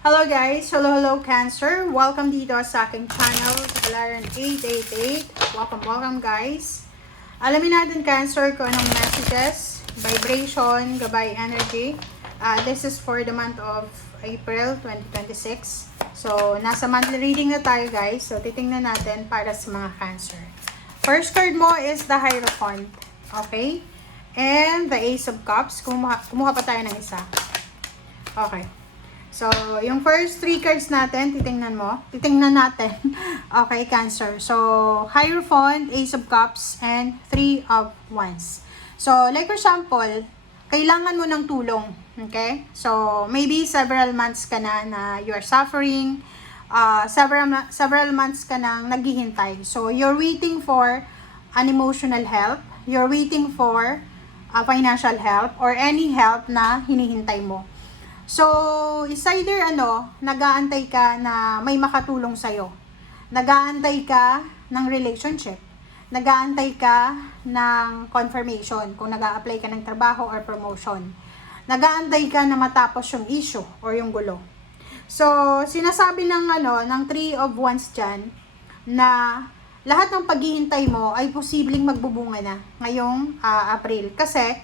Hello guys! Hello Cancer! Welcome dito sa aking channel, Galaran 888. Welcome guys! Alamin natin Cancer kung anong messages, vibration, gabay energy. This is for the month of April 2026. So, nasa monthly reading na tayo guys. So, titingnan natin para sa mga Cancer. First card mo is the Hierophant. Okay? And the Ace of Cups. Kumuha pa tayo ng isa. Okay. So, yung first 3 cards natin, titingnan natin. Okay, Cancer. So, Hierophant, Ace of Cups, and 3 of Wands. So, like for example, kailangan mo ng tulong. Okay? So, maybe several months ka na you are suffering. Several months ka nang naghihintay. So, you're waiting for an emotional help. You're waiting for financial help or any help na hinihintay mo. So, is either nag-aantay ka na may makatulong sa'yo. Nag-aantay ka ng relationship. Nag-aantay ka ng confirmation kung nag-a-apply ka ng trabaho or promotion. Nag-aantay ka na matapos yung issue or yung gulo. So, sinasabi ng 3 of Wands dyan na lahat ng paghihintay mo ay posibleng magbubunga na ngayong April. Kasi,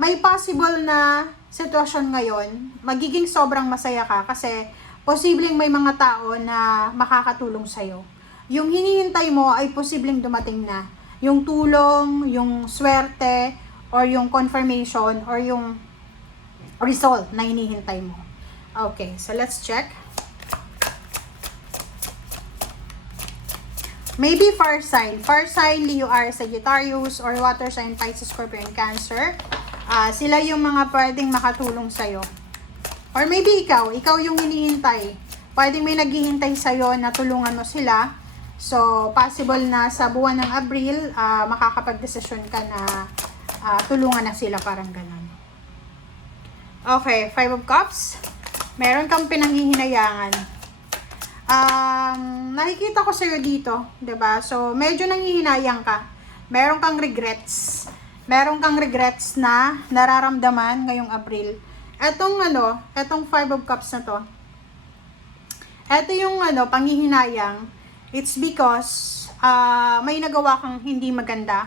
may possible na sitwasyon ngayon, magiging sobrang masaya ka kasi posibleng may mga tao na makakatulong sa'yo. Yung hinihintay mo ay posibleng dumating na. Yung tulong, yung swerte, or yung confirmation, or yung result na hinihintay mo. Okay, so let's check. Maybe fire sign. Fire sign, Leo, Aries, Sagittarius, or water sign, Pisces, Scorpio, and Cancer. Sila yung mga pwedeng makatulong sa'yo. Or maybe ikaw yung hinihintay. Pwedeng may naghihintay sa'yo na tulungan mo sila. So, possible na sa buwan ng Abril, makakapag-desisyon ka na tulungan na sila, parang ganun. Okay, 5 of Cups. Meron kang pinanghihinayangan. Nakikita ko sa'yo dito, 'di ba? So, medyo nanghihinayang ka. Meron kang regrets. Meron kang regrets na nararamdaman ngayong April. Etong 5 of Cups na to. Eto yung panghihinayang. It's because may nagawa kang hindi maganda.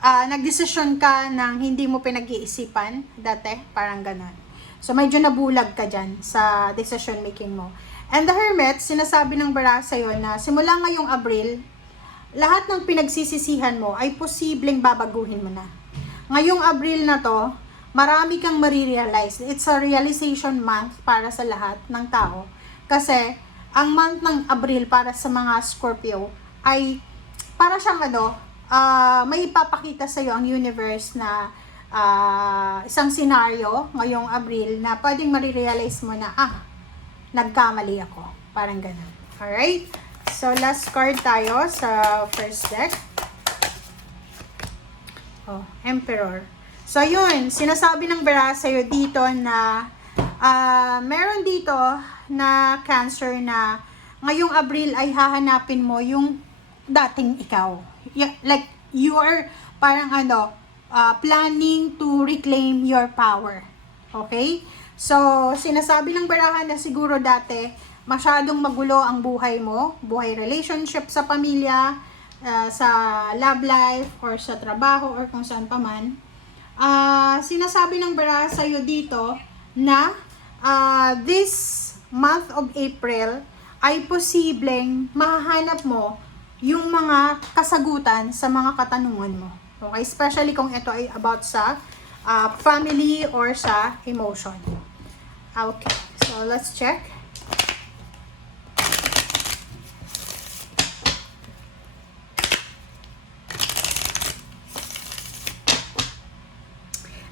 Nagdesisyon ka ng hindi mo pinag-iisipan dati, parang ganun. So, medyo nabulag ka dyan sa decision making mo. And the Hermit, sinasabi ng bara sa'yo na simula ngayong Abril, lahat ng pinagsisisihan mo ay posibleng babaguhin mo na. Ngayong Abril na to, marami kang marirealize. It's a realization month para sa lahat ng tao. Kasi, ang month ng Abril para sa mga Scorpio ay para siyang may ipapakita sa'yo ang universe na isang scenario ngayong Abril na pwedeng marirealize mo na, nagkamali ako. Parang ganun. Alright? So, last card tayo sa first deck. Emperor. So, yun. Sinasabi ng bara sa'yo dito na meron dito na Cancer na ngayong Abril ay hahanapin mo yung dating ikaw. Like, you are parang planning to reclaim your power. Okay? So, sinasabi ng barahan na siguro dati, masyadong magulo ang buhay mo, buhay relationship sa pamilya, sa love life, or sa trabaho, or kung saan pa man. Sinasabi ng barahan sa'yo dito na this month of April ay posibleng mahahanap mo yung mga kasagutan sa mga katanungan mo. Okay? Especially kung ito ay about sa family or sa emotion. Okay, so let's check.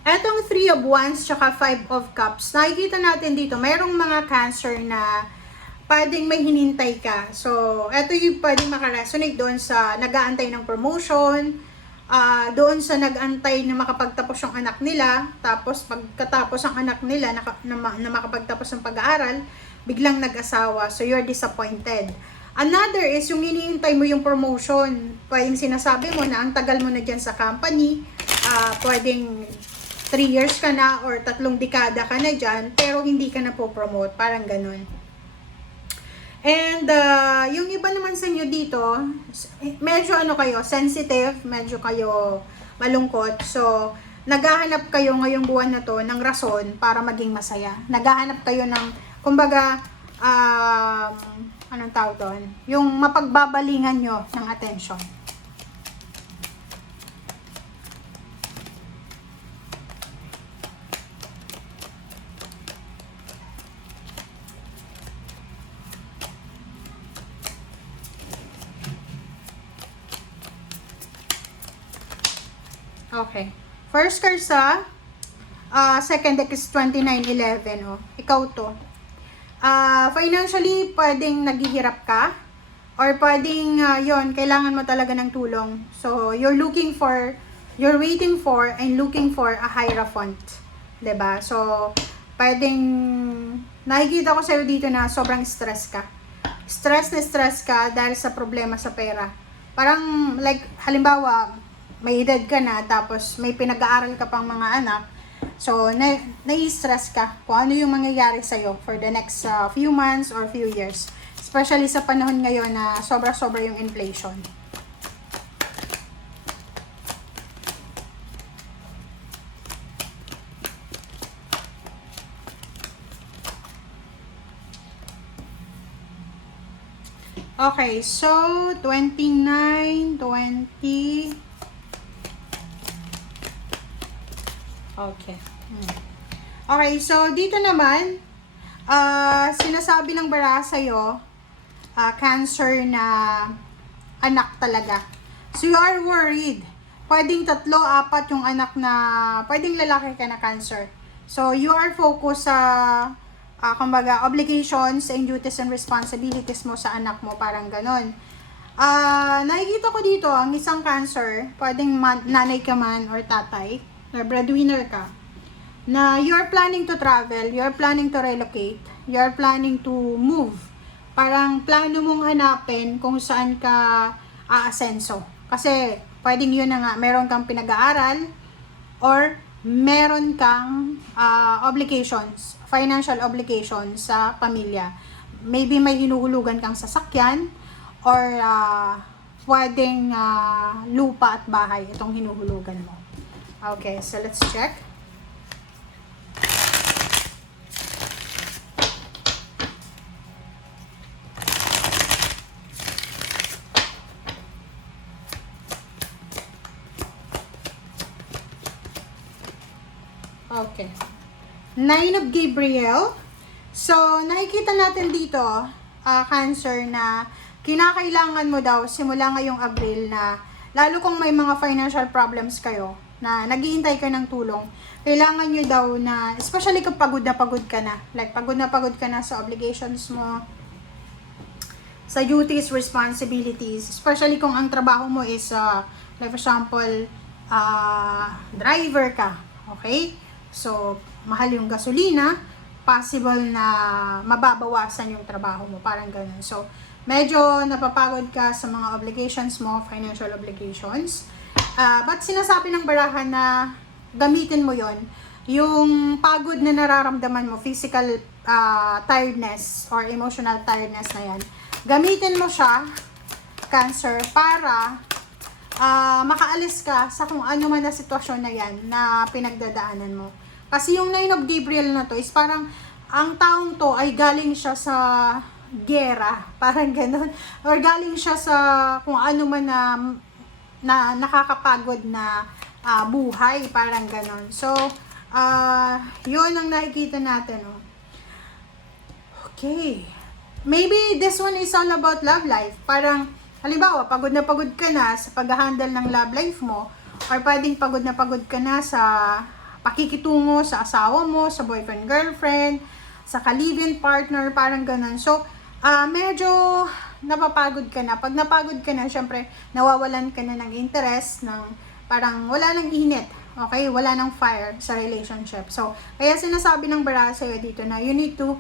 Etong 3 of Wands tsaka 5 of Cups, nakikita natin dito, mayroong mga Cancer na pwedeng may hinintay ka. So, eto yung pwedeng makaresonate doon sa nag-aantay ng promotion, doon sa nag-antay na makapagtapos yung anak nila, tapos pagkatapos ang anak nila na makapagtapos ng pag-aaral, biglang nag-asawa, so you're disappointed. Another is yung hinihintay mo yung promotion. Pwedeng sinasabi mo na ang tagal mo na dyan sa company, pwedeng 3 years ka na or 3 dekada ka na dyan, pero hindi ka na po promote, parang ganun. And yung iba naman sa inyo dito, medyo ano kayo, sensitive, medyo kayo malungkot. So, naghahanap kayo ngayong buwan na to ng rason para maging masaya. Naghahanap kayo ng, kumbaga, anong tawag doon? Yung mapagbabalingan nyo ng attention. Okay. First card sa second deck is 2911. Oh. Ikaw to. Financially, pwedeng naghihirap ka. Or pwedeng, yon kailangan mo talaga ng tulong. So, you're waiting for and looking for a hierophant. 'Di ba? So, pwedeng, nakikita ko sa'yo dito na sobrang stress ka. Stress na stress ka dahil sa problema sa pera. Parang, like, halimbawa, may edad ka na, tapos may pinag-aaral ka pang mga anak, so, nai-stress ka kung ano yung mangyayari sa'yo for the next few months or few years. Especially sa panahon ngayon na sobra-sobra yung inflation. Okay, so, 29, 20... Okay. Okay, so dito naman, sinasabi ng bara sa'yo, Cancer na anak talaga. So you are worried. Pwedeng 3, 4 yung anak na, pwedeng lalaki ka na Cancer. So you are focused sa, kumbaga, obligations and duties and responsibilities mo sa anak mo, parang ganon. Nakikita ko dito, ang isang Cancer, pwedeng nanay ka man or tatay, na breadwinner ka, na you're planning to travel, you're planning to relocate, you're planning to move. Parang plano mong hanapin kung saan ka aasenso. Kasi pwedeng yun na nga, meron kang pinag-aaral or meron kang obligations, financial obligations sa pamilya. Maybe may hinuhulugan kang sasakyan or pwedeng lupa at bahay itong hinuhulugan mo. Okay, so let's check. Okay. 9 of Gabriel. So, nakikita natin dito, Cancer, na kinakailangan mo daw simula ngayong Abril na, lalo kung may mga financial problems kayo, na naghihintay ka ng tulong, kailangan nyo daw na, especially kung pagod na pagod ka na, like pagod ka na sa obligations mo, sa duties, responsibilities, especially kung ang trabaho mo is, like for example, driver ka, okay? So, mahal yung gasolina, possible na mababawasan yung trabaho mo, parang ganun. So, medyo napapagod ka sa mga obligations mo, financial obligations. But sinasabi ng barahan na gamitin mo yon, yung pagod na nararamdaman mo, physical tiredness or emotional tiredness na yan, gamitin mo siya, Cancer, para makaalis ka sa kung ano man na sitwasyon na yan na pinagdadaanan mo. Kasi yung 9 of Gabriel na to is parang ang taong to ay galing siya sa gera, parang ganun, or galing siya sa kung ano man na nakakapagod na buhay, parang ganon. So, yun ang nakikita natin. Oh. Okay. Maybe this one is all about love life. Parang, halimbawa, pagod na pagod ka na sa pag-handle ng love life mo, or pwedeng pagod na pagod ka na sa pakikitungo sa asawa mo, sa boyfriend, girlfriend, sa ka-live-in partner, parang ganon. So, medyo napapagod ka na. Pag napagod ka na, syempre, nawawalan ka na ng interest, ng parang wala nang init, okay? Wala nang fire sa relationship. So, kaya sinasabi ng bara sa'yo dito na you need to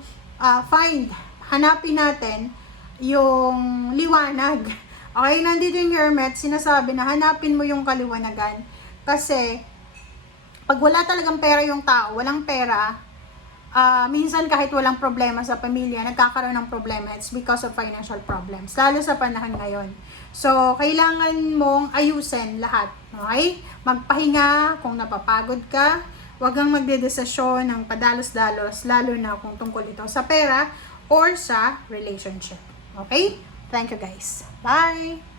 hanapin natin yung liwanag. Okay, nandito yung Hermit, sinasabi na hanapin mo yung kaliwanagan. Kasi, Pag wala talagang pera yung tao, walang pera, minsan kahit walang problema sa pamilya, nagkakaroon ng problema. It's because of financial problems. Lalo sa panahon ngayon. So, kailangan mong ayusin lahat. Okay? Magpahinga kung napapagod ka. Huwag kang magdedesisyon ng padalos-dalos, lalo na kung tungkol ito sa pera or sa relationship. Okay? Thank you guys. Bye!